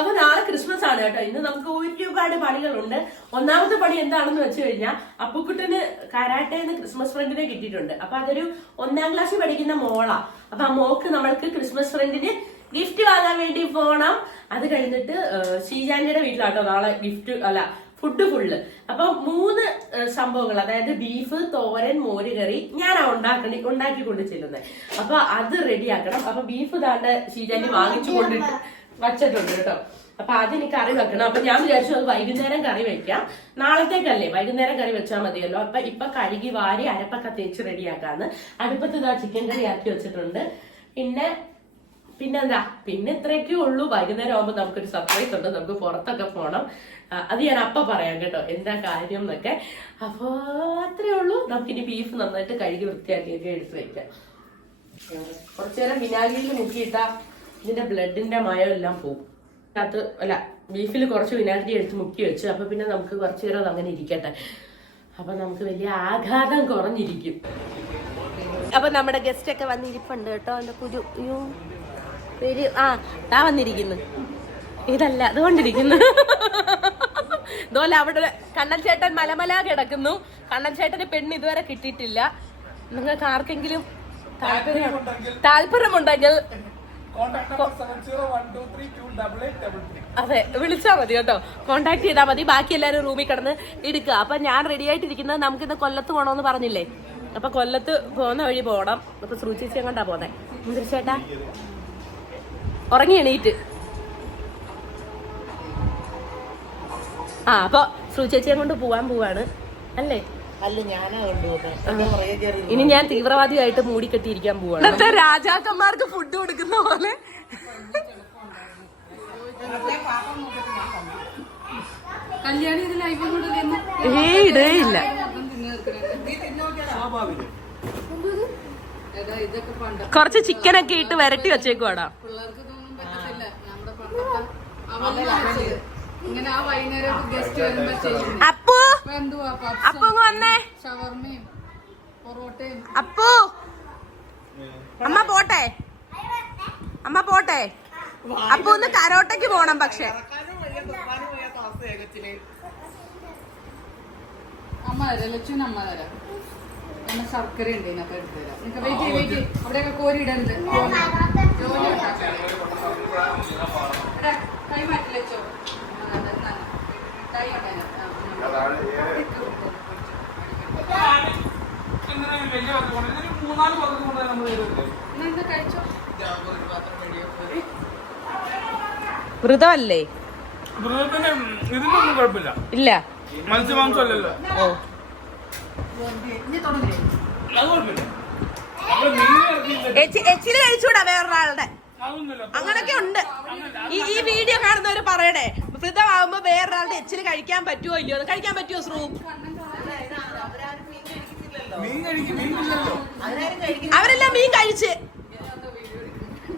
അപ്പൊ നാളെ ക്രിസ്മസ് ആണ് കേട്ടോ. ഇന്ന് നമുക്ക് ഒരുപാട് പണികളുണ്ട്. ഒന്നാമത്തെ പണി എന്താണെന്ന് വെച്ച് കഴിഞ്ഞാൽ അപ്പുക്കുട്ടന് കരാട്ടേന്ന് ക്രിസ്മസ് ഫ്രണ്ടിനെ കിട്ടിയിട്ടുണ്ട്. അപ്പൊ അതൊരു 1ാം ക്ലാസ്സിൽ പഠിക്കുന്ന മോളാ. അപ്പൊ ആ മോക്ക് നമ്മൾക്ക് ക്രിസ്മസ് ഫ്രണ്ടിന് ഗിഫ്റ്റ് വാങ്ങാൻ വേണ്ടി പോണം. അത് കഴിഞ്ഞിട്ട് ഷീജാൻഡിയുടെ വീട്ടിലാട്ടോ നാളെ ഫുഡ് ഫുള്ള്. അപ്പൊ 3 സംഭവങ്ങൾ, അതായത് ബീഫ്, തോരൻ, മോരുകറി ഞാനാ ഉണ്ടാക്കിക്കൊണ്ട് ചെല്ലുന്നത്. അപ്പൊ അത് റെഡിയാക്കണം. അപ്പൊ ബീഫ് താണ്ട് ഷീജാൻഡി വാങ്ങിച്ചു കൊണ്ടിട്ട് വച്ചിട്ടുണ്ട് കേട്ടോ. അപ്പൊ അതിന് കറി വെക്കണം. അപ്പൊ ഞാൻ വിചാരിച്ചു അത് വൈകുന്നേരം കറി വെക്കാം. നാളത്തേക്കല്ലേ, വൈകുന്നേരം കറി വെച്ചാൽ മതിയല്ലോ. അപ്പൊ ഇപ്പൊ കഴുകി വാരി അരപ്പൊക്കെ തേച്ച് റെഡിയാക്കാന്ന്. അടുപ്പത്ത് ഇതാ ചിക്കൻ കറി ആക്കി വെച്ചിട്ടുണ്ട്. പിന്നെന്താ, പിന്നെ ഇത്രയൊക്കെ ഉള്ളൂ. വൈകുന്നേരം ആകുമ്പോൾ നമുക്കൊരു സർപ്രൈസ് ഉണ്ട്. നമുക്ക് പുറത്തൊക്കെ പോകണം. അത് ഞാൻ അപ്പ പറയാം കേട്ടോ, എന്താ കാര്യം എന്നൊക്കെ. അപ്പൊ അത്രേ ഉള്ളൂ. നമുക്കിനി ബീഫ് നന്നായിട്ട് കഴുകി വൃത്തിയാക്കിയൊക്കെ എടുത്ത് വെക്കാം. കുറച്ചുനേരം വിനാഗിരിയിൽ മുക്കിയിട്ടാ ഇതിന്റെ ബ്ലഡിന്റെ മയം എല്ലാം പോകും. ബീഫിൽ കുറച്ച് വിനാഗിരി എടുത്ത് മുക്കി വെച്ചു. അപ്പൊ പിന്നെ നമുക്ക് കുറച്ചു നേരം അത് അങ്ങനെ ഇരിക്കട്ടെ. അപ്പൊ നമുക്ക് വലിയ ആഘാതം കുറഞ്ഞിരിക്കും. അപ്പൊ നമ്മുടെ ഗസ്റ്റ് ഒക്കെ വന്നിരിപ്പുണ്ട് കേട്ടോ. എന്റെ കുരു വന്നിരിക്കുന്നു. ഇതല്ല, അതുകൊണ്ടിരിക്കുന്നു. ഇതുപോലെ അവിടെ കണ്ണൻ ചേട്ടൻ മലമല കിടക്കുന്നു. കണ്ണൻ ചേട്ടന് പെണ്ണ് ഇതുവരെ കിട്ടിയിട്ടില്ല. നിങ്ങൾക്ക് ആർക്കെങ്കിലും താല്പര്യമുണ്ടെങ്കിൽ അതെ വിളിച്ചാ മതി കേട്ടോ. കോണ്ടാക്ട് ചെയ്താൽ മതി. ബാക്കി എല്ലാരും റൂമിൽ കിടന്ന് എടുക്കുക. അപ്പൊ ഞാൻ റെഡി ആയിട്ടിരിക്കുന്നത്. നമുക്കിന്ന് കൊല്ലത്ത് പോണോന്ന് പറഞ്ഞില്ലേ. അപ്പൊ കൊല്ലത്ത് പോകുന്ന വഴി പോകണം. അപ്പൊ ശ്രുചേച്ചി കൊണ്ടാ പോന്നെ. ചേട്ടാ ഉറങ്ങി എണീറ്റ്. അപ്പൊ ശ്രുചേച്ചിയെ കൊണ്ട് പോവാണ് അല്ലേ? ഇനി ഞാൻ തീവ്രവാദിയായിട്ട് മൂടിക്കെട്ടിയിരിക്കാൻ പോവാണ്. ഇന്നത്തെ രാജാക്കന്മാർക്ക് ഫുഡ് കൊടുക്കുന്ന പോലെ. ഇടേയില്ല. കുറച്ച് ചിക്കനൊക്കെ ഇട്ട് വരട്ടി വെച്ചേക്കുവാടാ. അപ്പു വന്നേ. അപ്പു അമ്മ പോട്ടെ. അപ്പു ഒന്ന് കരോട്ടയ്ക്ക് പോണം. പക്ഷെ ശർക്കര ഉണ്ട് ഇതിനൊക്കെ എടുത്തുതരാം. അവിടെയൊക്കെ കോരിയിടുന്നുണ്ട്. കൈ മാറ്റി വെച്ചോ. വ്രതമല്ലേ? ഇതിനൊന്നും കുഴപ്പമില്ല. ഇല്ല, മത്സ്യമാംസം അല്ലല്ലോ. എച്ചില് കഴിച്ചൂടാ വേറൊരാളുടെ. അങ്ങനൊക്കെ ഉണ്ട്. ഈ വീഡിയോ കാണുന്നവര് പറയണേ, വ്രതമാകുമ്പോ വേറൊരാളുടെ എച്ചില് കഴിക്കാൻ പറ്റുമോ ഇല്ലയോ? കഴിക്കാൻ പറ്റുമോ ശ്രു? അവരെല്ലാം മീൻ കഴിച്ച്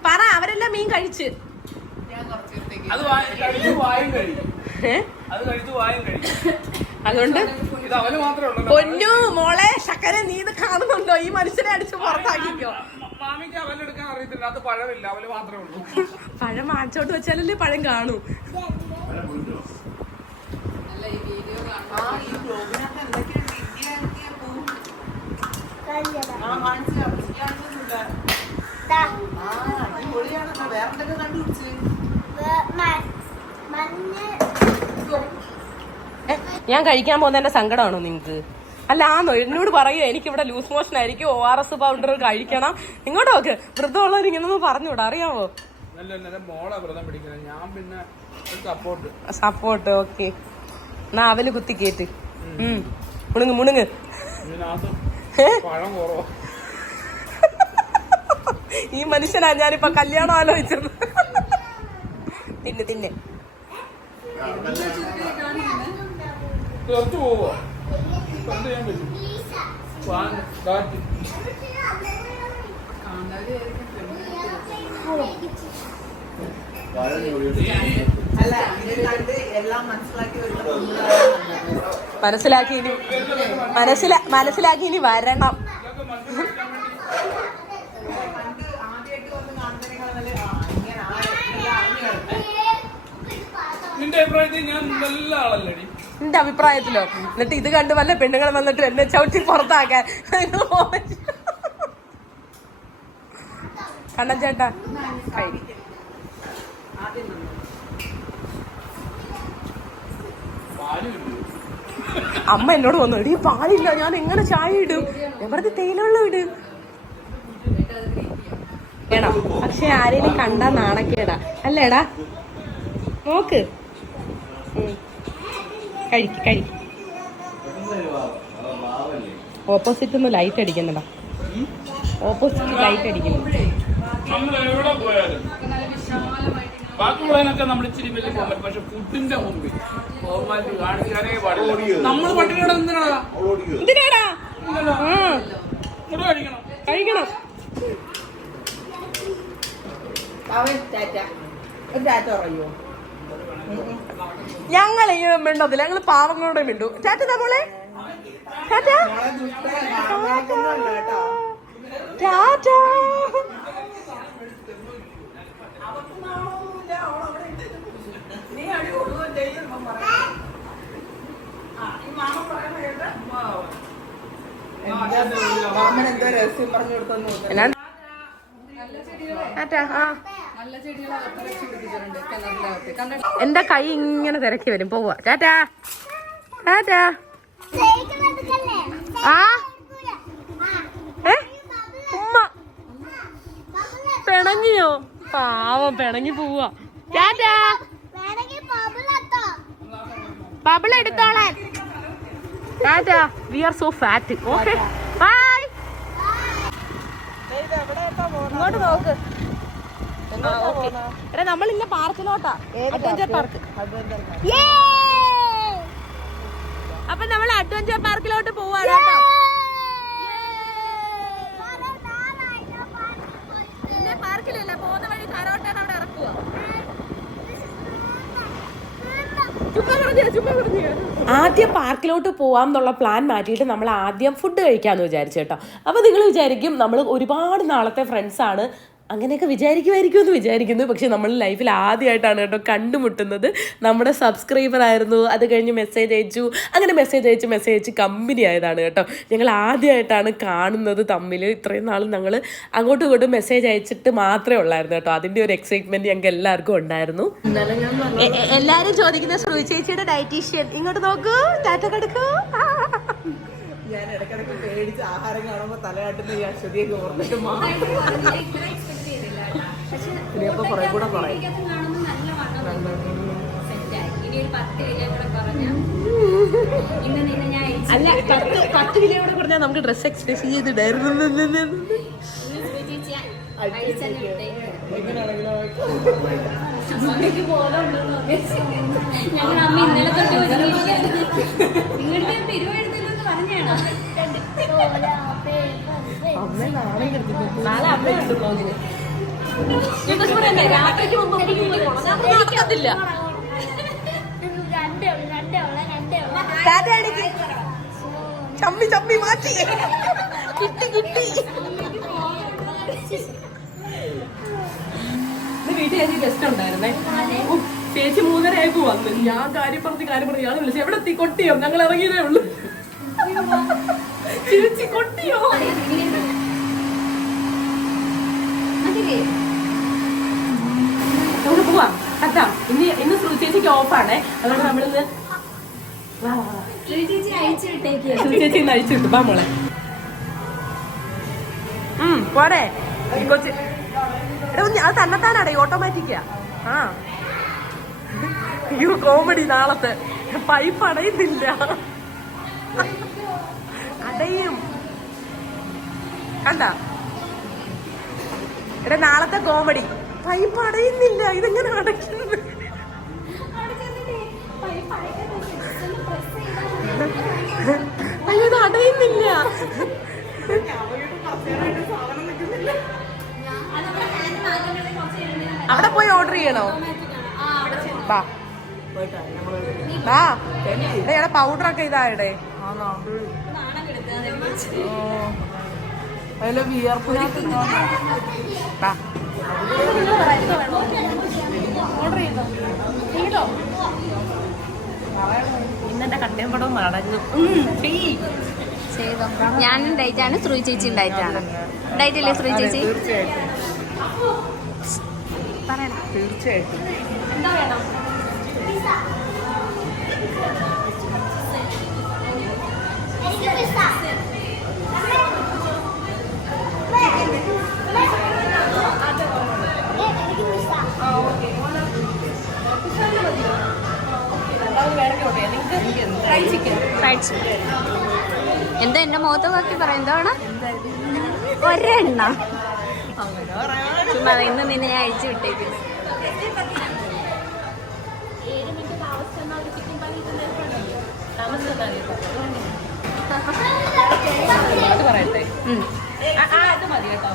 പറ. അവരെല്ലാം മീൻ കഴിച്ച്. അതുകൊണ്ട് പൊന്നു മോളെ ശക്കര, നീ ഇത് കാണുന്നുണ്ടോ? ഈ മനുഷ്യനെ അടിച്ച് പുറത്താക്കിക്കോ. പഴം മാച്ചോട്ട് വെച്ചാലല്ലേ പഴം കാണൂ. ഞാൻ കഴിക്കാൻ പോകുന്നതിന്റെ സങ്കടമാണോ നിങ്ങക്ക്? അല്ല, എന്നോട് പറയൂ. എനിക്കിവിടെ ലൂസ് മോഷൻ ആയിരിക്കും. ORS പൗഡർ കഴിക്കണം. ഇങ്ങോട്ട് നോക്ക്. വ്രതമുള്ളവർ ഇങ്ങനൊന്നും പറഞ്ഞൂടാ, അറിയാവോ? സപ്പോർട്ട്. ഓക്കെ, എന്നാ അവല് കുത്തി കേട്ട് മുണുങ്ങ്. ഈ മനുഷ്യനാ ഞാനിപ്പോ കല്യാണം ആലോചിച്ചത്. തിന്നെ മനസ്സിലാക്കി ഇനി വരണം. നിന്റെ അഭിപ്രായത്തിൽ ഞാൻ നല്ല ആളല്ലടി. നിന്റെ അഭിപ്രായത്തിലോ? എന്നിട്ട് ഇത് കണ്ട് വല്ല പെണ്ണുങ്ങൾ വന്നിട്ട് എന്നെ ചവിട്ടി പുറത്താക്കാൻ കണ്ണൻ ചേട്ടാ അമ്മ എന്നോട് വന്നു, എടീ പാലില്ല, ഞാൻ എങ്ങനെ ചായ ഇടും? ഞാൻ പറഞ്ഞ് തേയിലവെള്ളം ഇടും ഏടാ. പക്ഷെ ആരെയും കണ്ടാ നാണക്കേടാ അല്ലേടാ? നോക്ക്, കഴിക്ക്. ഓപ്പോസിറ്റ് ഒന്ന് ലൈറ്റ് അടിക്കുന്നുണ്ടാ, ഓപ്പോസിറ്റ് ലൈറ്റ് അടിക്കുന്നു. നമ്മൾ എവിടെ പോയാലും ബാക്കിയുള്ളതിനൊക്കെ നമ്മൾ ഇച്ചിരി വലിയ പോകാൻ, പക്ഷെ ഫുഡിന്റെ മുമ്പിൽ ഫോർമാലിറ്റി കാണിക്കാനേ പാടില്ല. നമ്മൾ പട്ടിണിയോടെ എന്തിനാടാ കഴിക്കണം. ഞങ്ങൾ ഈ മിണ്ടത്തില്ല, ഞങ്ങള് പാവങ്ങളോടെ മിണ്ടു. ടാറ്റ മോളെ, ടാറ്റ ടാറ്റ. എന്റെ കൈ ഇങ്ങനെ തിരക്കി വരും. പോവാ. ടാറ്റാ ടാറ്റാ. ആ ഉമ്മ പിണങ്ങിയോ? പാവം പിണങ്ങി പോവാ. ടാറ്റാ. ബബിൾ എടുത്തോളാൻ. Tata. We are so fat. Okay bye. ഇങ്ങോട്ട് നോക്ക്. എടാ നമ്മളില്ല പാർക്കിലോട്ടാ, അഡ്വഞ്ചർ പാർക്ക്. അപ്പൊ നമ്മൾ അഡ്വഞ്ചർ പാർക്കിലോട്ട് പോവാണ് കേട്ടോ. പാർക്കിലല്ല, പോകുന്ന വഴി കരോട്ടാണ്, അവിടെ ഇറക്കുക. ആദ്യം പാർക്കിലോട്ട് പോവാം എന്നുള്ള പ്ലാൻ മാറ്റിയിട്ട് നമ്മൾ ആദ്യം ഫുഡ് കഴിക്കാമെന്ന് വിചാരിച്ചു കേട്ടോ. അപ്പോൾ നിങ്ങൾ വിചാരിക്കും നമ്മൾ ഒരുപാട് നാളത്തെ ഫ്രണ്ട്സാണ്, അങ്ങനെയൊക്കെ വിചാരിക്കുമായിരിക്കും എന്ന് വിചാരിക്കുന്നു. പക്ഷെ നമ്മൾ ലൈഫിൽ ആദ്യമായിട്ടാണ് കേട്ടോ കണ്ടുമുട്ടുന്നത്. നമ്മുടെ സബ്സ്ക്രൈബർ ആയിരുന്നു, അത് കഴിഞ്ഞ് മെസ്സേജ് അയച്ചു, അങ്ങനെ മെസ്സേജ് അയച്ച് കമ്പനി ആയതാണ് കേട്ടോ. ഞങ്ങൾ ആദ്യമായിട്ടാണ് കാണുന്നത് തമ്മിൽ. ഇത്രയും നാൾ ഞങ്ങൾ അങ്ങോട്ടും ഇങ്ങോട്ടും മെസ്സേജ് അയച്ചിട്ട് മാത്രമേ ഉള്ളായിരുന്നു കേട്ടോ. അതിൻ്റെ ഒരു എക്സൈറ്റ്മെൻറ്റ് ഞങ്ങൾക്ക് എല്ലാവർക്കും ഉണ്ടായിരുന്നു. എല്ലാവരും ചോദിക്കുന്ന ശ്രുതി ചേച്ചിയുടെ ഡയറ്റീഷ്യൻ ഇങ്ങോട്ട് നോക്കൂ, ടാറ്റ കൊടുക്കൂ. ഞാൻ ഇടയ്ക്കിടയ്ക്ക് പേടിച്ച് ആഹാരം കാണുമ്പോൾ തലയാട്ടുന്ന ഈ അശ്വതിയൊക്കെ ഓർമ്മിട്ട് ഇനിയപ്പോ കുറെ കൂടെ പറയും. അല്ല 10 കിലോ കൂടെ പറഞ്ഞാൽ നമുക്ക് ഡ്രസ് എക്സ്ചേഞ്ച് ചെയ്തിടായിരുന്നു. ഞങ്ങൾ അമ്മ ഇന്നലെ തൊട്ട് ഇങ്ങോട്ട് പിരിവെഴുതലെന്ന് പറഞ്ഞാണോ? നാളെ അമ്മയുണ്ട് ബ്ലോഗിന്. രാത്രിക്ക് മുമ്പ് നടക്കത്തില്ല. ചമ്മി മാറ്റി കിട്ടി. വീട്ടിൽ എനിക്ക് ഗസ്റ്റ് ഉണ്ടായിരുന്നേ. ചേച്ചി 3:30 ആയപ്പോ വന്നു. ഞാൻ കാര്യം പറഞ്ഞ് ഞാൻ വിളിച്ചു, എവിടെ എത്തി? കൊട്ടിയോ? ഞങ്ങൾ ഇറങ്ങിയതേ ഉള്ളൂ. ചേച്ചി കൊട്ടിയോ? നമുക്ക് പോവാം കത്താം. ഇന്ന് ശ്രുതി ചേച്ചിക്ക് ഓഫാണേ, അതുകൊണ്ട് നമ്മളിന്ന് ശ്രുതി ചേച്ചി ഇന്ന് അഴിച്ചു കിട്ടും. മോളെ പോരെ കൊച്ചി. അത് തന്നെത്താനാടേ, ഓട്ടോമാറ്റിക്കാ. ആ അയ്യോ കോമഡി. നാളത്തെ പൈപ്പ് അടയുന്നില്ല, അടയും കണ്ട. എടാ നാളത്തെ കോമഡി, പൈപ്പ് അടയുന്നില്ല. ഇതെങ്ങനെ അടയ്ക്കുന്നത്? അയ്യോ ഇത് അടയുന്നില്ല. അവിടെ പോയി ഓർഡർ ചെയ്യണോ? എടാ പൗഡറൊക്കെ ഇതായിടേ. അതില് വിയർപ്പ് ഓർഡർ ചെയ്തോ? ഇന്ന് എന്റെ കട്ടയം പടവും നടന്നു. ചെയ്തോ. ഞാനും ഡയറ്റാണ്, ശ്രുതി ചേച്ചി ഡയറ്റാണ്. ഡയറ്റ് അല്ലേ ശ്രുതി ചേച്ചി? തീർച്ചയായിട്ടും പറയണം. തീർച്ചയായിട്ടും. എന്താ വേണം? Fried chicken. എന്താ എന്റെ മുഖത്ത് നോക്കി പറയാം, എന്താണ് ഒരെണ്ണ? ചുമ്മാ ഇന്ന് നിന്നെ ഞാൻ അയച്ചു വിട്ടേക്കുന്നു. 7 മിനിറ്റ് ചിക്കൻ പണി അത് പറയട്ടെ. അത് മതി കേട്ടോ.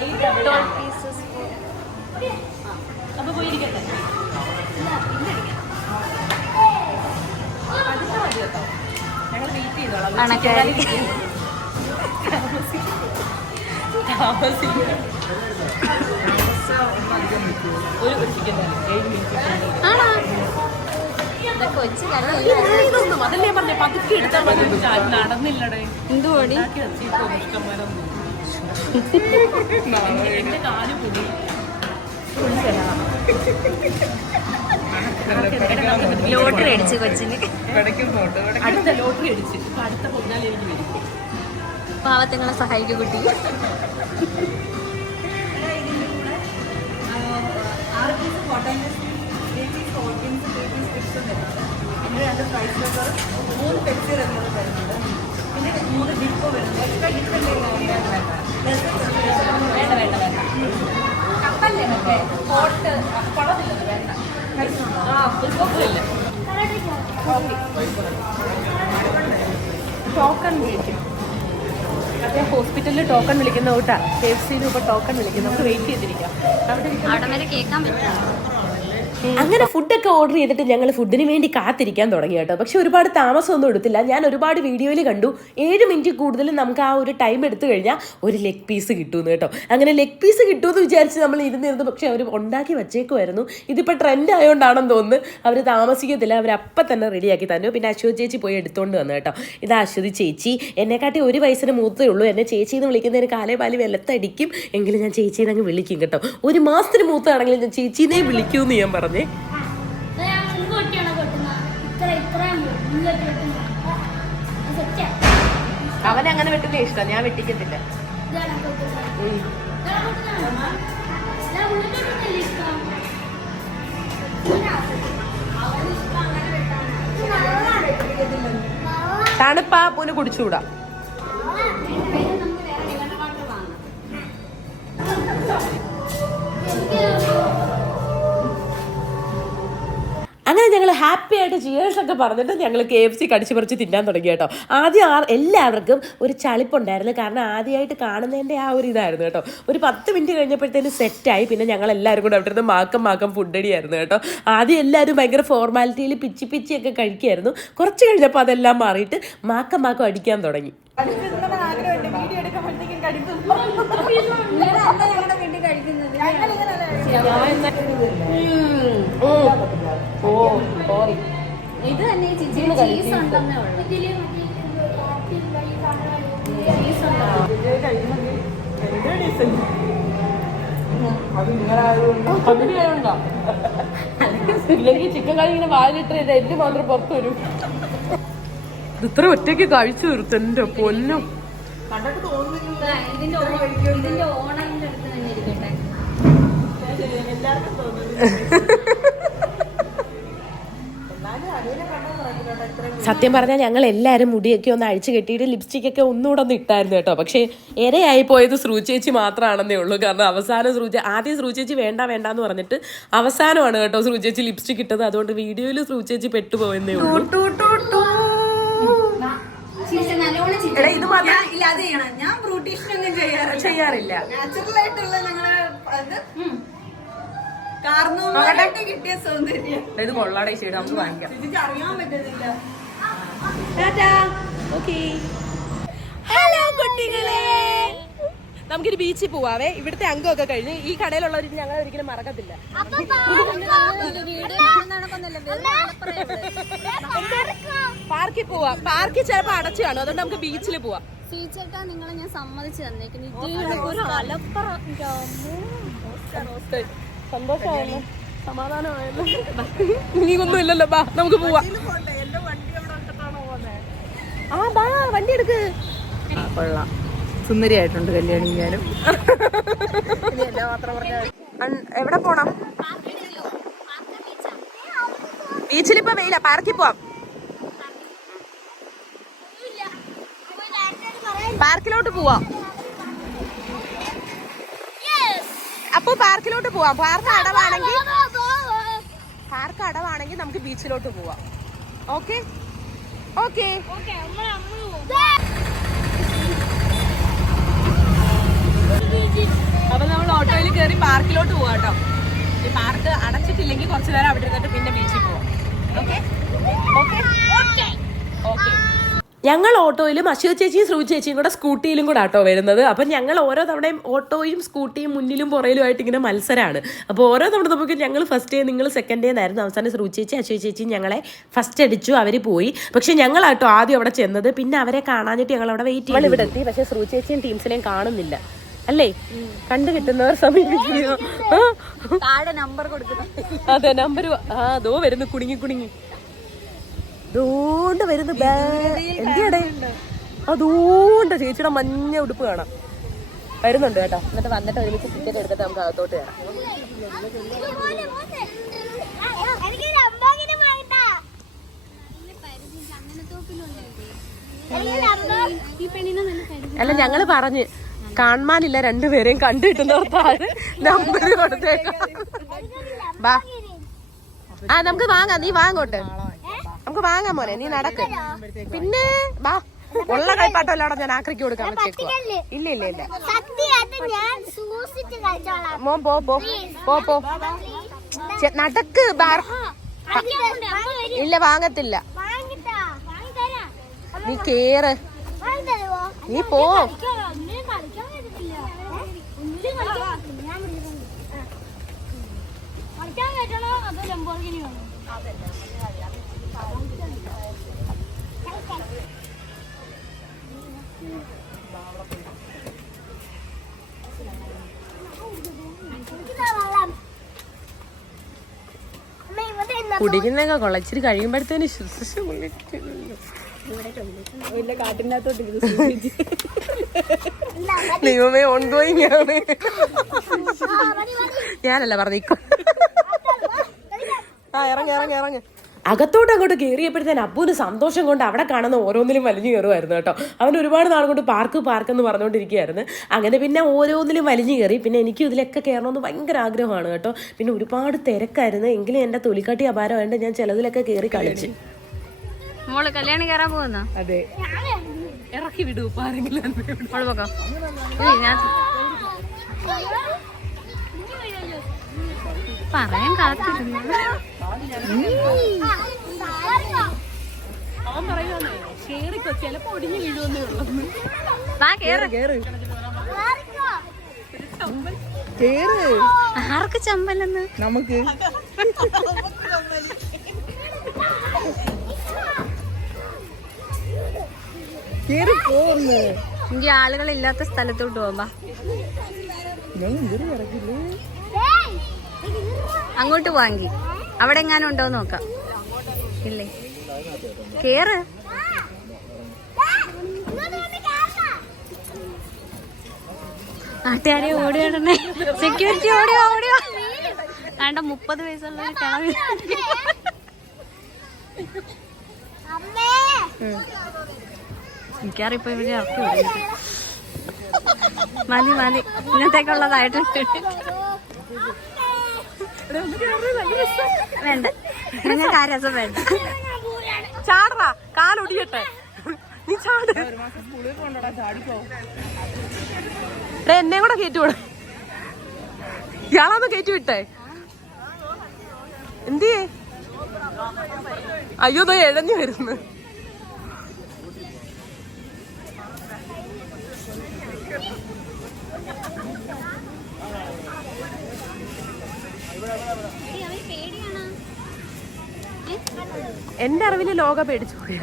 12 pieces. അപ്പൊ പോയിരിക്കട്ടെ. അടുത്ത മതി കേട്ടോ. ഞങ്ങൾ വെയിറ്റ് ചെയ്തോളാം. കണക്കാരി. ഒരു ചിക്കൻ 7 മിനിറ്റ്. ആണോ? ഇതൊക്കെ കൊച്ചു ഇതൊന്നും അതല്ലേ പറഞ്ഞേ, പതുക്കെ എടുത്താൽ മതി. നടന്നില്ലടേ. എന്തുകൊടി എന്റെ കാല് പൊടി. ലോട്ടറി അടിച്ചു കൊച്ചിന്. അടുത്ത ലോട്ടറി അടിച്ച് ഇപ്പൊ അടുത്ത പൊന്നാൽ എനിക്ക് വരും. പാവത്തങ്ങളെ സഹായിക്കും കുട്ടി. പിന്നെ 2 ഫ്രൈസ് ബർഗർ, 3 പെപ്സി റെഗുലർ വരുന്നുണ്ട്. പിന്നെ 3 ഡിപ്പോ വരുന്നത്. എക്സ്ട്രാ ഡിപ്പ് വേണ്ട വേണ്ട വേണ്ട. കപ്പല്ലേ മറ്റേ ഹോട്ട് കുളമില്ലത് വേണ്ട. ഒരു കൊക്കില്ല. ടോക്കൺ വിളിക്കും. മറ്റേ ഹോസ്പിറ്റലിൽ ടോക്കൺ വിളിക്കുന്ന കൂട്ടാ. KFC ഇപ്പോൾ ടോക്കൺ വിളിക്കും. നമുക്ക് വെയിറ്റ് ചെയ്തിരിക്കാം. അവിടെ വരെ കേൾക്കാൻ പറ്റില്ല. അങ്ങനെ ഫുഡൊക്കെ ഓർഡർ ചെയ്തിട്ട് ഞങ്ങൾ ഫുഡിന് വേണ്ടി കാത്തിരിക്കാൻ തുടങ്ങി കേട്ടോ. പക്ഷെ ഒരുപാട് താമസമൊന്നും എടുത്തില്ല. ഞാൻ ഒരുപാട് വീഡിയോയിൽ കണ്ടു 7 മിനിറ്റ് കൂടുതലും നമുക്ക് ആ ഒരു ടൈം എടുത്തു കഴിഞ്ഞാൽ ഒരു ലെഗ് പീസ് കിട്ടുമെന്ന് കേട്ടോ. അങ്ങനെ ലെഗ് പീസ് കിട്ടുമെന്ന് വിചാരിച്ച് നമ്മൾ ഇരുന്നിരുന്നു. പക്ഷെ അവർ ഉണ്ടാക്കി വച്ചേക്കുമായിരുന്നു. ഇതിപ്പോൾ ട്രെൻഡ് ആയതുകൊണ്ടാണെന്ന് തോന്നുന്നു. അവർ താമസിക്കത്തില്ല, അവർ അപ്പം തന്നെ റെഡിയാക്കി തന്നു. പിന്നെ അശ്വതി ചേച്ചി പോയി എടുത്തുകൊണ്ട് വന്നു കേട്ടോ. ഇത് അശ്വതി ചേച്ചി. എന്നെക്കാട്ടി 1 വയസ്സിന് മൂത്തേ ഉള്ളൂ. എന്നെ ചേച്ചിന്ന് വിളിക്കുന്നതിന് കാലേ പാലി വെല്ലത്തടിക്കും. എങ്കിലും ഞാൻ ചേച്ചീനെ അങ്ങ് വിളിക്കും കേട്ടോ. 1 മാസത്തിന് മൂത്താണെങ്കിലും ഞാൻ ചേച്ചീനെ വിളിക്കൂന്ന് ഞാൻ പറഞ്ഞു. അവനങ്ങനെ വെട്ടുന്ന ഇഷ്ടം, ഞാൻ വെട്ടിക്കത്തില്ല. തണുപ്പാ പൂന് കുടിച്ചുകൂടാ. അങ്ങനെ ഞങ്ങൾ ഹാപ്പി ആയിട്ട് ചിയേഴ്സൊക്കെ പറഞ്ഞിട്ട് ഞങ്ങൾ KFC കടിച്ചു പറിച്ച് തിന്നാൻ തുടങ്ങി കേട്ടോ. ആദ്യം എല്ലാവർക്കും ഒരു ചളിപ്പുണ്ടായിരുന്നു. കാരണം ആദ്യമായിട്ട് കാണുന്നതിൻ്റെ ആ ഒരു ഇതായിരുന്നു കേട്ടോ. ഒരു 10 മിനിറ്റ് കഴിഞ്ഞപ്പോഴത്തേന് സെറ്റായി. പിന്നെ ഞങ്ങൾ എല്ലാവരും കൂടെ അവിടെ നിന്ന് മാക്കം ഫുഡ് അടിയായിരുന്നു കേട്ടോ. ആദ്യം എല്ലാവരും ഭയങ്കര ഫോർമാലിറ്റിയിൽ പിച്ചിയൊക്കെ കഴിക്കുമായിരുന്നു. കുറച്ച് കഴിഞ്ഞപ്പോൾ അതെല്ലാം മാറിയിട്ട് മാക്കം അടിക്കാൻ തുടങ്ങി. ഇത് തന്നെ ചീസ് ഉണ്ടെന്നേ ഉള്ളൂ. ഇല്ലെങ്കിൽ ചിക്കൻ കറി ഇങ്ങനെ വായിലിട്ട് എന്റെ മാത്രം പുറത്തു വരും. ഇത്ര ഒറ്റയ്ക്ക് കഴിച്ചു തീർത്തു എന്റെ പൊന്നും. ഇതിന്റെ ഓണറിന്റെ അടുത്ത് തന്നെ ഇരിക്കട്ടെ. സത്യം പറഞ്ഞാൽ ഞങ്ങൾ എല്ലാവരും മുടിയൊക്കെ ഒന്ന് അഴിച്ചു കെട്ടിയിട്ട് ലിപ്സ്റ്റിക്കൊക്കെ ഒന്നുകൂടെ ഒന്ന് ഇട്ടായിരുന്നു കേട്ടോ. പക്ഷേ ഇരയായി പോയത് ശ്രുതി ചേച്ചി മാത്രമാണെന്നേ ഉള്ളൂ. കാരണം ആദ്യം ശ്രുതി ചേച്ചി വേണ്ടെന്ന് പറഞ്ഞിട്ട് അവസാനമാണ് കേട്ടോ ശ്രുതി ചേച്ചി ലിപ്സ്റ്റിക് ഇട്ടത്. അതുകൊണ്ട് വീഡിയോയിൽ ശ്രുതി ചേച്ചി പെട്ടുപോയെന്നേ ഉള്ളൂ. ഇത് മാത്രം ഇല്ലാതെ ചെയ്യണം. ഞാൻ ബ്യൂട്ടീഷ്യൻ ഒന്നും ചെയ്യാറില്ല. നാച്ചുറൽ ആയിട്ടുള്ള ഞങ്ങള് കാർന്നൂമായിട്ട് കിട്ടിയ സൗന്ദര്യം. ഇത് കൊള്ളാടെ ഷെയ്ഡ് നമുക്ക് വാങ്ങിക്കാം. അറിയാൻ പറ്റുന്നില്ല. ഹലോ കുട്ടികളെ, നമുക്കൊരു ബീച്ചിൽ പോവാവേ. ഇവിടുത്തെ അംഗമൊക്കെ കഴിഞ്ഞ് ഈ കടയിലുള്ളവർക്ക് ഞങ്ങൾ ഒരിക്കലും മറക്കത്തില്ല. പാർക്കിൽ പോവാം. പാർക്കിൽ ചിലപ്പോ അടച്ചു കാണും, അതുകൊണ്ട് നമുക്ക് ബീച്ചിൽ പോവാം. ചേട്ടാ നിങ്ങളെ ഞാൻ സമ്മതിച്ചു തന്നേക്കുന്നു. സന്തോഷമായല്ലോ, സമാധാനമായല്ലോ. നീ ഒന്നും ഇല്ലല്ലോ, ബാ നമുക്ക് പോവാം. ആ ബാ വണ്ടി എടുക്ക്. കൊള്ളാം, സുന്ദരിയായിട്ടുണ്ട് കല്യാണി. ഞാനും എവിടെ പോണം? ബീച്ചിലിപ്പോ വെയില, പാർക്കിൽ പോവാം. പാർക്കിലോട്ട് പോവാം. അപ്പൊ പാർക്കിലോട്ട് പോവാം. പാർക്ക് അടവാണെങ്കിൽ നമുക്ക് ബീച്ചിലോട്ട് പോവാം. Okay okay. അപ്പൊ നമ്മൾ ഓട്ടോയിൽ കയറി പാർക്കിലോട്ട് പോവാം കേട്ടോ. ഈ പാർക്ക് അടച്ചിട്ടില്ലെങ്കിൽ കുറച്ചു നേരം അവിടെ ഇരുന്നിട്ട് പിന്നെ ബീച്ചിൽ പോവാം. Okay okay okay. ഞങ്ങൾ ഓട്ടോയിലും അശ്വതി ചേച്ചിയും ശ്രുതി ചേച്ചിയും കൂടെ സ്കൂട്ടിയിലും കൂടെ ആട്ടോ വരുന്നത്. അപ്പം ഞങ്ങൾ ഓരോ തവണയും ഓട്ടോയും സ്കൂട്ടിയും മുന്നിലും പുറയിലുമായിട്ട് ഇങ്ങനെ മത്സരമാണ്. അപ്പോൾ ഓരോ തവണ നമുക്ക് ഞങ്ങൾ ഫസ്റ്റ് ഡേ, നിങ്ങൾ സെക്കൻഡ് ഡേ എന്നായിരുന്നു. അവസാനം ശ്രുതി ചേച്ചി അശ്വതി ചേച്ചി ഞങ്ങളെ ഫസ്റ്റ് അടിച്ചു, അവർ പോയി. പക്ഷെ ഞങ്ങളാട്ടോ ആദ്യം അവിടെ ചെന്നത്. പിന്നെ അവരെ കാണാഞ്ഞിട്ട് ഞങ്ങൾ അവിടെ വെയിറ്റ് ചെയ്തു. ഇവിടെ എത്തി, പക്ഷേ ശ്രുതി ചേച്ചിയും ടീംസിനെയും കാണുന്നില്ല അല്ലേ. കണ്ടു കിട്ടുന്നവർ സമീപിക്കുക. നമ്പർ കൊടുക്കുന്നു. അതെ, നമ്പർ അതോ വരുന്നു, കുടുങ്ങി അതുകൊണ്ട് വരുന്നു. എന്തിയടെ അതുകൊണ്ട് ചേച്ചിയുടെ മഞ്ഞ ഉടുപ്പ് കാണാം. വരുന്നുണ്ട് കേട്ടോ. വന്നിട്ട് ഒരുമിച്ച് ടിക്കറ്റ് എടുത്തിട്ട് നമുക്ക് അകത്തോട്ട് കയറാം. അല്ല, ഞങ്ങള് പറഞ്ഞ് കാണാനില്ല, രണ്ടുപേരെയും കണ്ടു കിട്ടുന്നവർക്കാണ് നമ്പർ കൊടുത്തേക്കാം. ബാ, നമുക്ക് വാങ്ങാം. നീ വാങ്ങോട്ട്, നമുക്ക് വാങ്ങാം മോനെ, നീ നടക്ക്. പിന്നെ ബാ, ഉള്ള കളിപ്പാട്ടം അല്ലാടെ ഞാൻ ആക്രിക്ക് കൊടുക്കാൻ വെച്ചേക്കുവാ. ഇല്ല മോൻ പോ നടക്ക്. ഇല്ല, വാങ്ങത്തില്ല. നീ കേറ്, നീ പോ. കുടിക്കുന്നൊക്കെ കൊള്ളാം. ഇച്ചിരി കഴിയുമ്പോഴത്തേന് കാട്ടിനകത്തോട്ട് ദൈവമേ, ഓൺ ഗോയിങ് ആണ്. ഞാനല്ല പറഞ്ഞിക്കോ. ഇറങ്ങ്. അകത്തോട്ട് അങ്ങോട്ട് കയറിയപ്പോഴത്തേന് അപ്പൂന് സന്തോഷം കൊണ്ട് അവിടെ കാണുന്ന ഓരോന്നിലും വലിഞ്ഞു കയറുമായിരുന്നു കേട്ടോ. അവൻ ഒരുപാട് നാൾ കൊണ്ട് പാർക്ക് എന്ന് പറഞ്ഞുകൊണ്ടിരിക്കുകയായിരുന്നു. അങ്ങനെ പിന്നെ ഓരോന്നിലും വലിഞ്ഞു കയറി. പിന്നെ എനിക്കും ഇതിലൊക്കെ കയറണമെന്ന് ഭയങ്കര ആഗ്രഹമാണ് കേട്ടോ. പിന്നെ ഒരുപാട് തിരക്കായിരുന്നു. എങ്കിലും എൻ്റെ തൊലിക്കാട്ടി അപാരമായിട്ട് ഞാൻ ചിലതിലൊക്കെ കയറി കളിച്ച്. മോള് കല്യാണം കയറാൻ പോകുന്ന? അതെ, ഇറക്കി വിടൂ ആരെങ്കിലും. പറയാൻ കാത്തിരുന്നു. അവൻ പറയുവാന്നേ, കേറിക്കോ, ചിലപ്പോ ഒടിഞ്ഞു വീഴുവെന്നേ ഉള്ളൂ. ആർക്ക് ചമ്പലെന്ന്? നമുക്ക് എനിക്ക് ആളുകളില്ലാത്ത സ്ഥലത്തോട്ട് പോവാ. അങ്ങോട്ട് വാങ്ങി അവിടെ എങ്ങാനും ഉണ്ടോ നോക്കാം. ഇല്ലേ, കേറ്. നാട്ടുകാരെ ഓടിയാടണേ, സെക്യൂരിറ്റി ഓടിയോ വേണ്ട. 30 വയസ്സുള്ള ഒരു കിളവി. എനിക്കറിയിപ്പോ ഇവിടെ ഇറക്കി വിടുന്നു. മതി ഇന്നത്തേക്കുള്ളതായിട്ടുണ്ട്. വേണ്ട, നിങ്ങൾക്ക് ആ രസം വേണ്ട. ചാടറാ, കാലൊടിയട്ടെ. നീ ചാട്. എന്നെ കൂടെ കയറ്റിവിട. ഇയാളാന്ന് കയറ്റി വിട്ടേ. എന്തിയേ? അയ്യോ, എഴഞ്ഞു വരുന്നു. എന്റെ അറിവില് ലോക പേടിച്ചു പോയാ.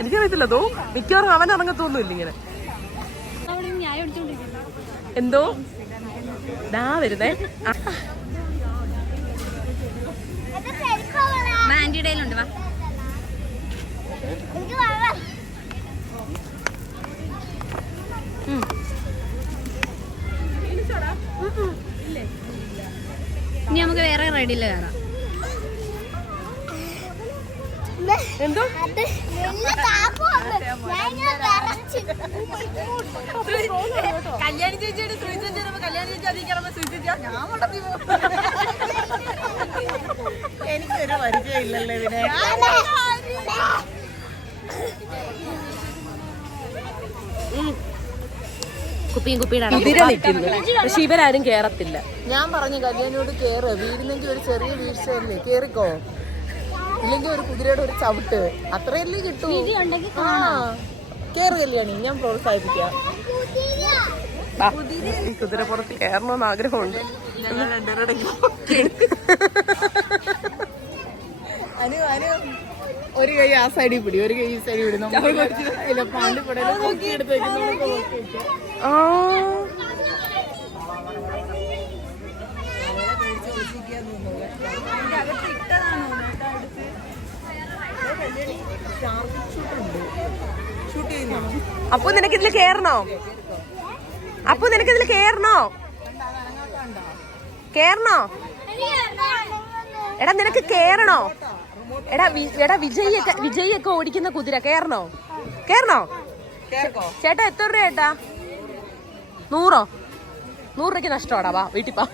എനിക്കറിയത്തില്ല. തോ മിക്കവാറും അവൻ ഇറങ്ങത്തൊന്നുമില്ല ഇങ്ങനെ. എന്തോ ദാ വരുന്നേ. ആന്റിയുടെ കയ്യിലുണ്ട്. വാ ഇനി നമുക്ക് വേറെ റൈഡിൽ കയറാം. എന്തോ കല്യാണി ചേച്ചിയുടെ കല്യാണി ചേച്ചി അതിൽ കിടന്ന് സൂചിച്ചാ ഞാൻ മുടക്കി പോകും. എനിക്കൊരു പരിചയമില്ലല്ലോ ഇതിനെ. കുപ്പിയും കുപ്പിയുടെ കുതിര നിൽക്കുന്നു. പക്ഷെ ഇവരാരും കേറത്തില്ല. ഞാൻ പറഞ്ഞു കല്യാണിയോട് കേറ്, വീടിനെങ്കിൽ ഒരു ചെറിയ വീഴ്ചയല്ലേ, കേറിക്കോ, ഇല്ലെങ്കിൽ ഒരു കുതിരയുടെ ഒരു ചവിട്ട് അത്രയല്ലേ കിട്ടൂ. ആ കേറ് കല്യാണി, ഞാൻ പ്രോത്സാഹിപ്പിക്കാം. ഈ കുതിരപ്പുറത്ത് കയറണമെന്ന് ആഗ്രഹമുണ്ട്. അനു ഒരു കൈ ആ സൈഡിൽ പിടി, ഒരു കൈ ഈ സൈഡിൽ പിടി. നമ്മൾ പാണ്ടിപ്പടയിൽ നോക്കിയെടുത്ത് വെക്കുന്ന അപ്പൊ നിനക്കിതില് കേറണോ? അപ്പൊ നിനക്കിതില് കേറണോ? എടാ നിനക്ക് കേറണോ? എടാ വിജയൊക്കെ ഓടിക്കുന്ന കുതിര കേറണോ? ചേട്ടാ എത്ര രൂപ ചേട്ടാ? 100 രൂപയ്ക്ക് നഷ്ടമാടാ. വാ വീട്ടിൽ പോ.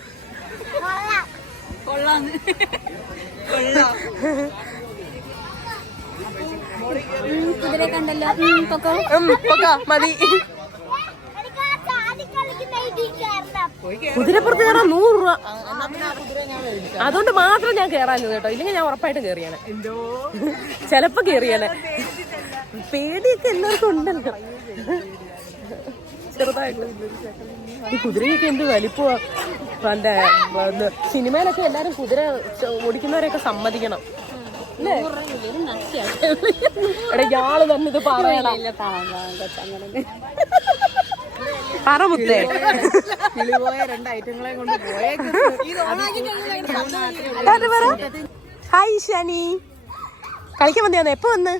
കുതിരെ കണ്ടല്ലോ. മതി. കുതിരപ്പുറത്ത് കയറാൻ 100 രൂപ. അതുകൊണ്ട് മാത്രം ഞാൻ കേറാഞ്ഞത് കേട്ടോ. ഇല്ലെങ്കിൽ ഞാൻ ഉറപ്പായിട്ടും കേറിയാണ്. ചെലപ്പോ കേറിയാലേ. പേടിയൊക്കെ എല്ലാവർക്കും ഉണ്ടല്ലോ ചെറുതായിട്ട്. ഈ കുതിരയൊക്കെ എന്ത് വലിപ്പമാ. പണ്ടേ സിനിമയിലൊക്കെ എല്ലാരും കുതിര ഓടിക്കുന്നവരെയൊക്കെ സമ്മതിക്കണം. എടാ ഇയാള് തന്നെ ഇത് പറയണം. പറമുത്തേ കിളിപോയ 2 ഐറ്റങ്ങളെ കൊണ്ട് ഹായ് ശനി. കളിക്കാൻ വന്നയാന്നോ? എപ്പോ വന്ന്?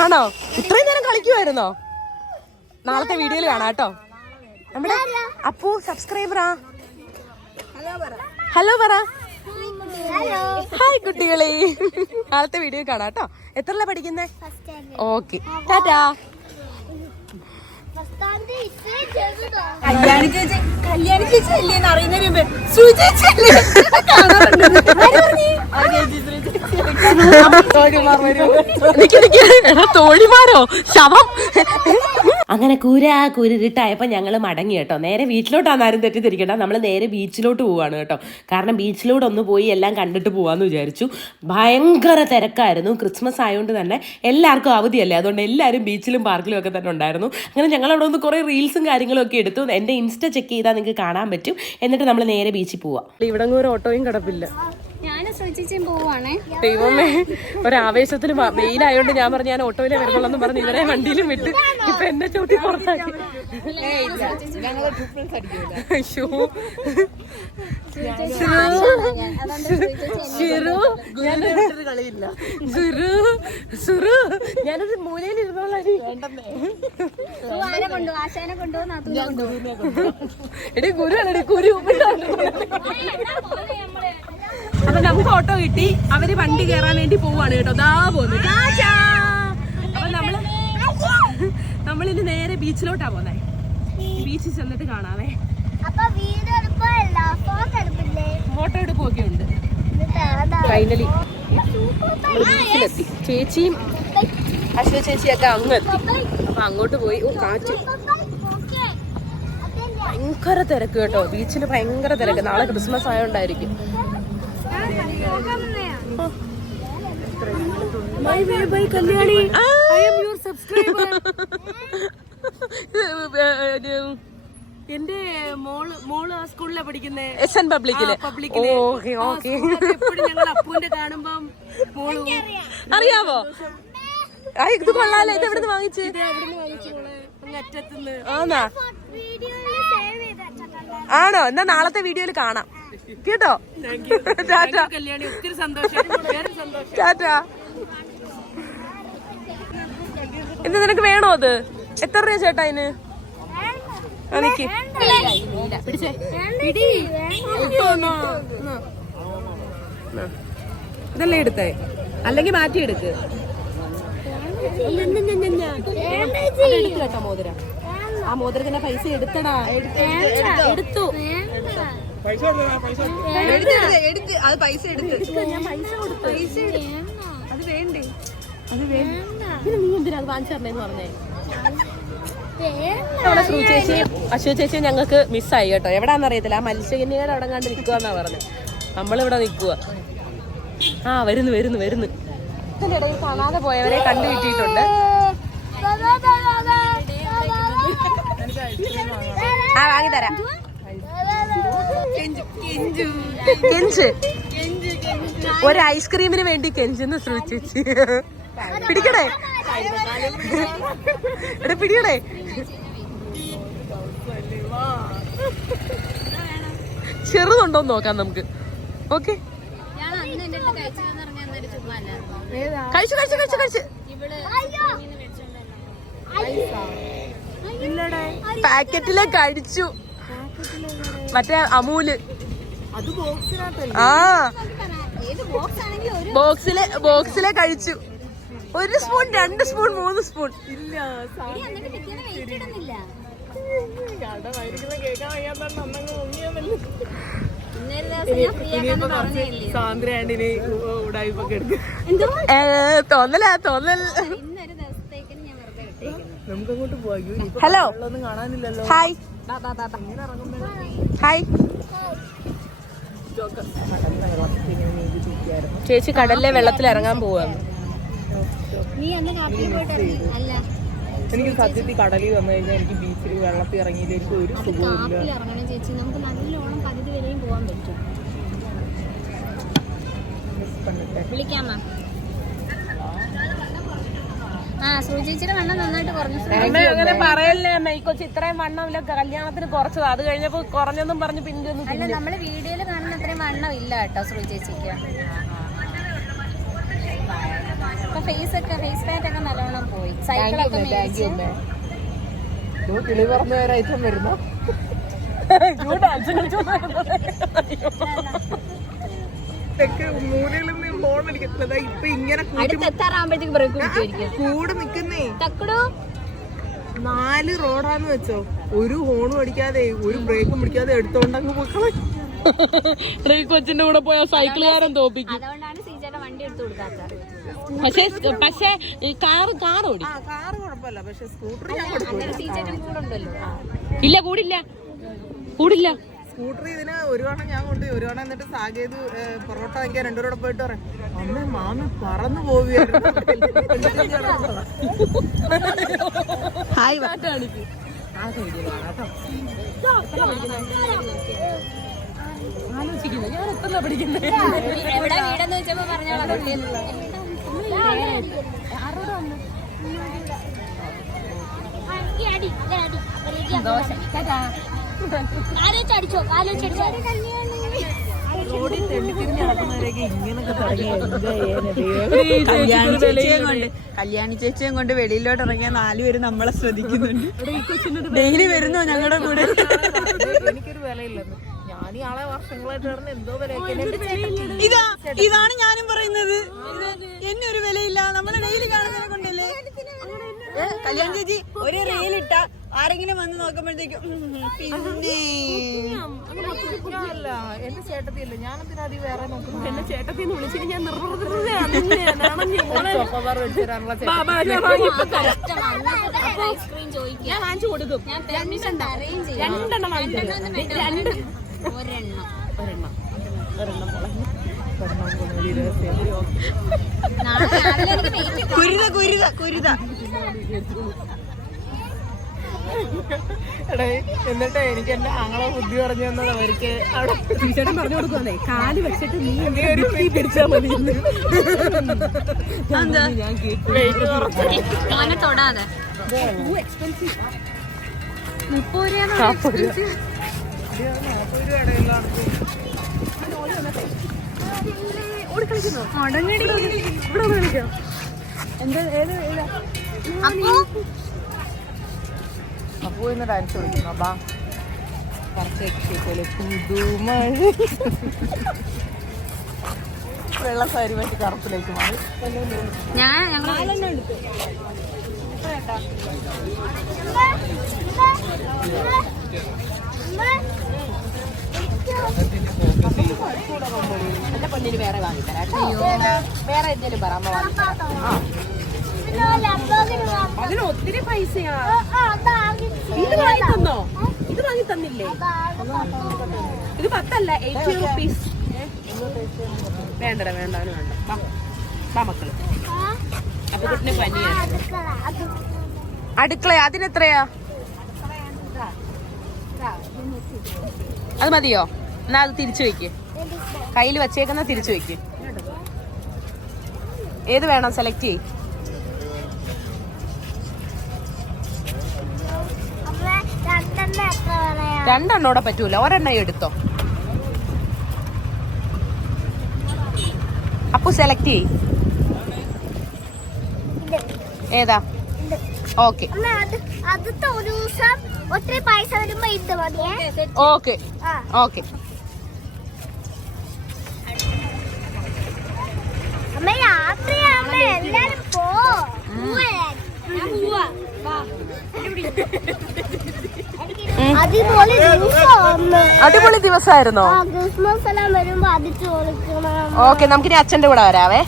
ആണോ? ഇത്രയും നേരം കളിക്കുമായിരുന്നോ? നാളത്തെ വീഡിയോയിൽ കാണാം കേട്ടോ. നമ്മുടെ അപ്പു സബ്സ്ക്രൈബറാ. ഹലോ പറ. ഹായ് കുട്ടികളെ. നാളത്തെ വീഡിയോ കാണാം കേട്ടോ. എത്രല്ല പഠിക്കുന്നേ? ഓക്കെ ടാറ്റാ. കല്യാണി ചേച്ചി അല്ലേന്ന് അറിയുന്നതിന് മുമ്പ് സുചേച്ചി തോഴിമാരോ ശവം. അങ്ങനെ കൂരിട്ടായപ്പോ ഞങ്ങൾ മടങ്ങി കേട്ടോ. നേരെ വീട്ടിലോട്ടാണ് ആരും തെറ്റിദ്ധരിക്കണ്ട. നമ്മൾ നേരെ ബീച്ചിലോട്ട് പോവാണ് കേട്ടോ. കാരണം ബീച്ചിലോട്ട് ഒന്ന് പോയി എല്ലാം കണ്ടിട്ട് പോവാന്ന് വിചാരിച്ചു. ഭയങ്കര തിരക്കായിരുന്നു. ക്രിസ്മസ് ആയതുകൊണ്ട് തന്നെ എല്ലാവർക്കും അവധിയല്ലേ. അതുകൊണ്ട് എല്ലാവരും ബീച്ചിലും പാർക്കിലും ഒക്കെ തന്നെ ഉണ്ടായിരുന്നു. അങ്ങനെ ഞങ്ങൾ അവിടെ ഒന്ന് കുറേ റീൽസും കാര്യങ്ങളും ഒക്കെ എടുത്തു. എൻ്റെ ഇൻസ്റ്റ ചെക്ക് ചെയ്താൽ നിങ്ങൾക്ക് കാണാൻ പറ്റും. എന്നിട്ട് നമ്മൾ നേരെ ബീച്ചിൽ പോവാം. ഇവിടെ ഒരു ഓട്ടോയും കിടപ്പില്ല. ഞാനും ശ്രുചിച്ചും പോവാണേ. ദൈവമേ, ഒരാവേശത്തിൽ വെയിലായോണ്ട് ഞാൻ പറഞ്ഞു ഞാൻ ഓട്ടോയിലെ വരുന്നുള്ളെന്ന് പറഞ്ഞ് ഇവരെ വണ്ടിയിലും വിട്ട് ഇപ്പൊ എന്നെ ചവിട്ടി പുറത്താക്കി. അയ്യോ ഞാനൊരു മൂലയിൽ ഇരുന്നോളാം. എടി ഗുരു ആണെടി കുരു. അപ്പൊ നമുക്ക് ഓട്ടോ കിട്ടി. അവര് വണ്ടി കയറാൻ വേണ്ടി പോവാണ് കേട്ടോ. ദാ പോന്നു. അപ്പൊ നമ്മളിനി നേരെ ബീച്ചിലോട്ടാ പോന്നെ. ബീച്ചിൽ ചെന്നിട്ട് കാണാവേ. ഫോട്ടോ എടുപ്പൊക്കെ ഉണ്ട്. ഫൈനലി ബീച്ചിലെത്തി. ചേച്ചിയും അശ്വ ചേച്ചിയൊക്കെ അങ്ങ് എത്തി. അപ്പൊ അങ്ങോട്ട് പോയി. ഓ കാറ്റ്. ഭയങ്കര തിരക്ക് കേട്ടോ. ബീച്ചിൽ ഭയങ്കര തിരക്ക്. നാളെ ക്രിസ്മസ് ആയോണ്ടായിരിക്കും. ബൈ കല്യാണി. എന്റെ മോള് ആ സ്കൂളിലാണ് പഠിക്കുന്നേ, SN പബ്ലിക്കില്. Okay okay. എപ്പോഴും ഞങ്ങൾ അപ്പൂന്റെ കാണുമ്പം മോള് അറിയാവോ? ഇത് കൊള്ളാലോ. ഇത് എവിടെ വാങ്ങിച്ച്? അറ്റത്തുനിന്ന്. ആണോ? ആണോ? എന്നാ നാളത്തെ വീഡിയോയിൽ കാണാം കേട്ടോ. ടാറ്റാ. കല്യാണി ഒത്തിരി സന്തോഷം. ടാറ്റാ. എന്ത് നിനക്ക് വേണോ അത്? എത്ര രൂപ ചേട്ടാ അതിന്? എനിക്ക് ഇതല്ലേ എടുത്തേ, അല്ലെങ്കിൽ മാറ്റി എടുക്ക്. എടുത്തു കേട്ടോ മോതിരം. ആ മോതിരത്തിന്റെ പൈസ എടുത്തടാ. എടുത്തു. അത് പൈസ എടുത്ത്. ഞാൻ പൈസ കൊടുത്തു. അത് വേണ്ടേ? അത് വേണ്ട. നീ എന്തിനാ അത് വാങ്ങിച്ചു തരണേന്ന് പറഞ്ഞേ? നമ്മുടെ ശ്രീ ചേച്ചിയും അശ്വ ചേച്ചിയും ഞങ്ങൾക്ക് മിസ്സായി കേട്ടോ. എവിടാന്ന് അറിയത്തില്ല. ആ മത്സ്യകന്യയുടെ അവിടെ കണ്ട് നിൽക്കുവാന്നാ പറഞ്ഞത്. നമ്മളിവിടെ നിൽക്കുക. ആ വരുന്നു വരുന്നു വരുന്നു. ഇതിന്റെ ഇടയിൽ കാണാതെ പോയവരെ കണ്ടു കിട്ടിയിട്ടുണ്ട്. ആ വാങ്ങിത്തരാം. കെഞ്ച്. ഒരു ഐസ്ക്രീമിന് വേണ്ടി കെഞ്ചെന്ന് ശ്രീ ചേച്ചി. പിടിക്കണേ എടാ, പിടിക്കണേ. ചെറുതുണ്ടോന്ന് നോക്കാം നമുക്ക്. ഓക്കെ, കഴിച്ചു കഴിച്ചു കഴിച്ചു കഴിച്ചു. പാക്കറ്റിലെ കഴിച്ചു. മറ്റേ അമൂല്. ആ ബോക്സിലെ കഴിച്ചു. 1 സ്പൂൺ 2 സ്പൂൺ 3 സ്പൂൺ. തോന്നലാ തോന്നൽ. Hello hi hi. ചേച്ചി കടലിലെ വെള്ളത്തിൽ ഇറങ്ങാൻ പോവാണ്. എനിക്ക് സത്യത്തിൽ കടലിൽ വന്നു കഴിഞ്ഞാൽ എനിക്ക് ബീച്ചിൽ വെള്ളത്തിൽ ഇറങ്ങിയിലേക്ക് ഒരു സുഖമില്ല. ചേച്ചി നമുക്ക് നല്ലോണം പകുതി വരെയും പോകാൻ പറ്റും. വിളിക്കാമോ? ആ സൂചിച്ചിട്ട് വണ്ണം നന്നായിട്ട് കുറഞ്ഞു. അങ്ങനെ പറയല്ലേ അമ്മ. ഈ കൊച്ചു ഇത്രയും വണ്ണമില്ല, കല്യാണത്തിന് കുറച്ചത്. അത് കഴിഞ്ഞപ്പോ കുറഞ്ഞെന്നും പറഞ്ഞു പിന്നെ അല്ല, നമ്മള് വീഡിയോയില് കാണുന്ന അത്രയും വണ്ണം ഇല്ല കേട്ടോ ശ്രീ ചേച്ചിക്ക്. ഫേസ് പാറ്റ് ഒക്കെ നല്ലോണം പോയി. സൈക്കിളൊക്കെ കിളി പറഞ്ഞ ഒരൈറ്റം വരുന്നു. മൂലയിൽ നിന്ന് ഫോൺ അടിക്കത്തില്ല. ഇപ്പൊ ഇങ്ങനെ കൂടെ നിക്കുന്നേ. 4 റോഡാന്ന് വെച്ചോ, ഒരു ഹോണും അടിക്കാതെ ഒരു ബ്രേക്കും പിടിക്കാതെ എടുത്തോണ്ടങ്ങ് പോക്കളെ. കൊച്ചിന്റെ കൂടെ പോയ സൈക്കിളുകാരൻ തോപ്പിക്കും. പക്ഷേ കാറ് ഓടി. കാറ് കുഴപ്പമില്ല, പക്ഷെ സ്കൂട്ടർ ഇല്ല. കൂടില്ല. സ്കൂട്ടർ ഇതിന് ഒരു തവണ ഞാൻ കൊണ്ടുപോയി. ഒരു തവണ എന്നിട്ട് സാഗേത് പൊറോട്ട വാങ്ങിക്കാൻ 2 പേരോടെ പോയിട്ട് പറയാം, അമ്മ മാമി പറന്നു പോവുകയായിരുന്നു. ഹായ് വാട്ടാണിക്ക്. ആലോചിക്കുന്നത് ഞാൻ എത്ര പഠിക്കുന്നത്. എവിടെ വീടെന്ന് വെച്ചപ്പോ പറഞ്ഞാൽ റോഡിൽ തെണ്ടിത്തിരിഞ്ഞ് നടക്കുന്നവരൊക്കെ ഇങ്ങനൊക്കെ കല്യാണി ചേച്ചിയും കൊണ്ട് വെളിയിലോട്ട് ഇറങ്ങിയ 4 പേര് നമ്മളെ ശ്രദ്ധിക്കുന്നുണ്ട്. ഡെയിലി വരുന്നോ ഞങ്ങളുടെ കൂടെ? എനിക്കൊരു വിലയില്ലെന്ന്. ഞാൻ ഈ ആളെ വർഷങ്ങളായിട്ട് പറഞ്ഞ എന്തോ ഇതാണ് ഞാനും പറയുന്നത്. എന്നെ ഒരു വിലയില്ല. നമ്മളെ ഡെയിലി കാണുന്നതിനെ കൊണ്ടല്ലേ. കല്യാൺ ചേച്ചി ഒരു റീലിട്ട ആരെങ്കിലും വന്ന് നോക്കുമ്പോഴത്തേക്കും പിന്നെ എന്റെ ചേട്ടത്തിയല്ലേ, ഞാനെന്തിനാ വേറെ നോക്കുന്നു. എന്റെ ചേട്ടത്തിന്ന് വിളിച്ചിട്ട് ഞാൻ ഞാൻ വാങ്ങിച്ചു കൊടുക്കും. 2 കുരുത എടേ എന്നിട്ട് എനിക്ക് എന്റെ ആങ്ങളെ ബുദ്ധി പറഞ്ഞു തന്നത് അവർക്ക് അവിടെ ടീച്ചറും പറഞ്ഞു കൊടുക്കുന്നേ കാല് വെച്ചിട്ട് നീ നീ ഒരു തീ പിടിച്ചാൽ മതി എന്ന്. ഞാൻ കേക്ക് വെയിറ്റ് കുറച്ചില്ല. അവനെ തൊടാതെ 30 രൂപ അപ്പോ ഇന്ന് ഡാൻസ് കളിക്കുന്നു. ബാ കുറച്ച് പുതുമഴ വെള്ള സാരി വെച്ച് കറുപ്പിലേക്ക് മാറി. ഞങ്ങൾ എന്റെ പൊന്നിന് വേറെ വാങ്ങിത്തരാം. വേറെ എന്തെങ്കിലും പറ, അമ്മ വാങ്ങിത്തരാം. അതിന് ഒത്തിരി പൈസയാ. ഇത് വാങ്ങി തന്നോ? ഇത് വാങ്ങി തന്നില്ലേ? ഇത് 10 അല്ല, 80 റുപ്പീസ്. വേണ്ടടാ, വേണ്ട, അവന് വേണ്ട. വാ മക്കള്. അപ്പൊ കുട്ടിന് പനിയാണ്. അടുക്കള അതിനെത്രയാ? അത് മതിയോ? എന്നാ അത് തിരിച്ചു വെക്ക്. കയ്യിൽ വെച്ചേക്കുന്ന തിരിച്ചു വെക്ക്. ഏത് വേണം സെലക്ട് ചെയ്. രണ്ടെണ്ണോടെ പറ്റൂല, ഒരെണ്ണം എടുത്തോ. അപ്പൊ സെലക്ട് ചെയ്. ഏതാ? Okay okay okay. അടിപൊളി ദിവസമായിരുന്നോ? ക്രിസ്മസ് എല്ലാം വരുമ്പോ അതിച്ച് കൊടുക്കണം. ഓക്കെ, നമുക്കിനി അച്ഛന്റെ കൂടെ വരാവേ.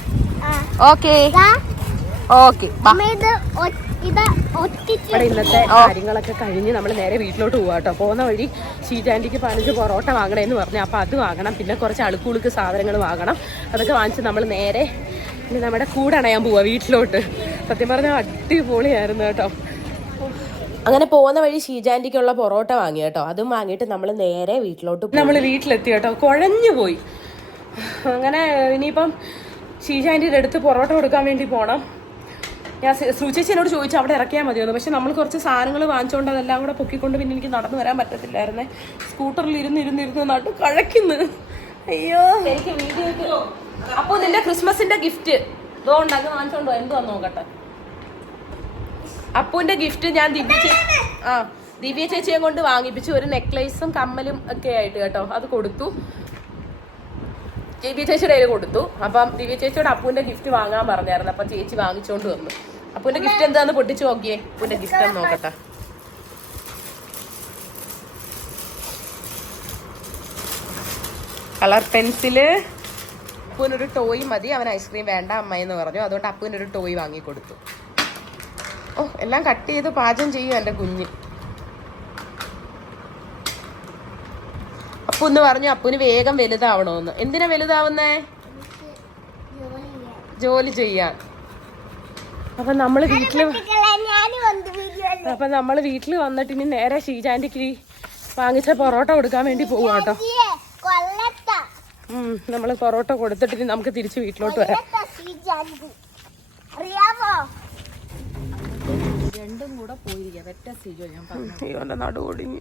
Okay okay. ഇവിടെ ഇന്നത്തെ കാര്യങ്ങളൊക്കെ കഴിഞ്ഞ് നമ്മൾ നേരെ വീട്ടിലോട്ട് പോവാ കേട്ടോ. പോകുന്ന വഴി ഷീജാൻറ്റിക്ക് 15 പൊറോട്ട വാങ്ങണേന്ന് പറഞ്ഞു. അപ്പോൾ അത് വാങ്ങണം, പിന്നെ കുറച്ച് അളുക്കുളുക്ക് സാധനങ്ങൾ വാങ്ങണം. അതൊക്കെ വാങ്ങിച്ച് നമ്മൾ നേരെ പിന്നെ നമ്മുടെ കൂടെ അണയാൻ പോവാ വീട്ടിലോട്ട്. സത്യം പറഞ്ഞാൽ അടിപൊളിയായിരുന്നു കേട്ടോ. അങ്ങനെ പോകുന്ന വഴി ഷീജാൻറ്റിക്കുള്ള പൊറോട്ട വാങ്ങി കേട്ടോ. അതും വാങ്ങിയിട്ട് നമ്മൾ നേരെ വീട്ടിലോട്ട് നമ്മൾ വീട്ടിലെത്തി കേട്ടോ. കുഴഞ്ഞു പോയി. അങ്ങനെ ഇനിയിപ്പം ഷീജാൻറ്റിയുടെ അടുത്ത് പൊറോട്ട കൊടുക്കാൻ വേണ്ടി പോകണം. ഞാൻ സുചേച്ചി എന്നോട് ചോദിച്ചു അവിടെ ഇറക്കിയാൽ മതിയെന്ന്. പക്ഷെ നമ്മൾ കുറച്ച് സാധനങ്ങൾ വാങ്ങിച്ചുകൊണ്ട് അതെല്ലാം കൂടെ പൊക്കിക്കൊണ്ട് പിന്നെ എനിക്ക് നടന്നു വരാൻ പറ്റത്തില്ലായിരുന്നേ. സ്കൂട്ടറിൽ ഇരുന്ന് നടു കഴിക്കുന്നു. അയ്യോ, എനിക്ക് വീഡിയോ. അപ്പോൾ നിന്റെ ക്രിസ്മസിന്റെ ഗിഫ്റ്റ് ഇതുകൊണ്ട് അത് വാങ്ങിച്ചോണ്ടോ എന്തുവാന്ന് നോക്കട്ടെ. അപ്പൂന്റെ ഗിഫ്റ്റ് ഞാൻ ദിവ്യ ചേച്ചിയെ കൊണ്ട് വാങ്ങിപ്പിച്ചു. ഒരു നെക്ലേസും കമ്മലും ഒക്കെ ആയിട്ട് കേട്ടോ. അത് കൊടുത്തു, ദിവ്യ ചേച്ചിയുടെ കയ്യിൽ കൊടുത്തു. അപ്പം ദിവ്യ ചേച്ചിയോട് അപ്പൂന്റെ ഗിഫ്റ്റ് വാങ്ങാൻ പറഞ്ഞായിരുന്നു. അപ്പം ചേച്ചി വാങ്ങിച്ചോണ്ട് വന്നു. അപ്പൂന്റെ ഗിഫ്റ്റ് എന്താന്ന് പൊട്ടിച്ചു നോക്കിയേ. അപ്പൂന്റെ ഗിഫ്റ്റ് എന്ന് നോക്കട്ടെ. Colour pencil. അപ്പൂനൊരു ടോയ് മതി, അവൻ ഐസ്ക്രീം വേണ്ട അമ്മയെന്ന് പറഞ്ഞു. അതുകൊണ്ട് അപ്പൂനൊരു ടോയ് വാങ്ങി കൊടുത്തു. ഓ, എല്ലാം കട്ട് ചെയ്ത് പാചകം ചെയ്യും എൻ്റെ കുഞ്ഞ്. അപ്പൂന്ന് പറഞ്ഞു അപ്പൂന് വേഗം വലുതാവണമെന്ന്. എന്തിനാ വലുതാവുന്നേ? ജോലി ചെയ്യാൻ. അപ്പൊ നമ്മള് വീട്ടില് വന്നിട്ട് ഇനി നേരെ ഷീജാൻറ്റിക്ക് വാങ്ങിച്ച പൊറോട്ട കൊടുക്കാൻ വേണ്ടി പോവാ കേട്ടോ. നമ്മള് പൊറോട്ട കൊടുത്തിട്ട് നമുക്ക് തിരിച്ച് വീട്ടിലോട്ട് വരാം. രണ്ടും കൂടെ പോയിരിക്കാം. വെറ്റ സീജോ ഞാൻ പറഞ്ഞു. അയ്യോ, എന്റെ നടു ഓടിഞ്ഞു.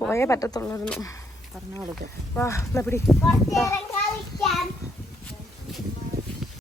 പോയേ പറ്റത്തുള്ളായിരുന്നു. പറഞ്ഞു കൊടുക്കാം. വാ, പിടി.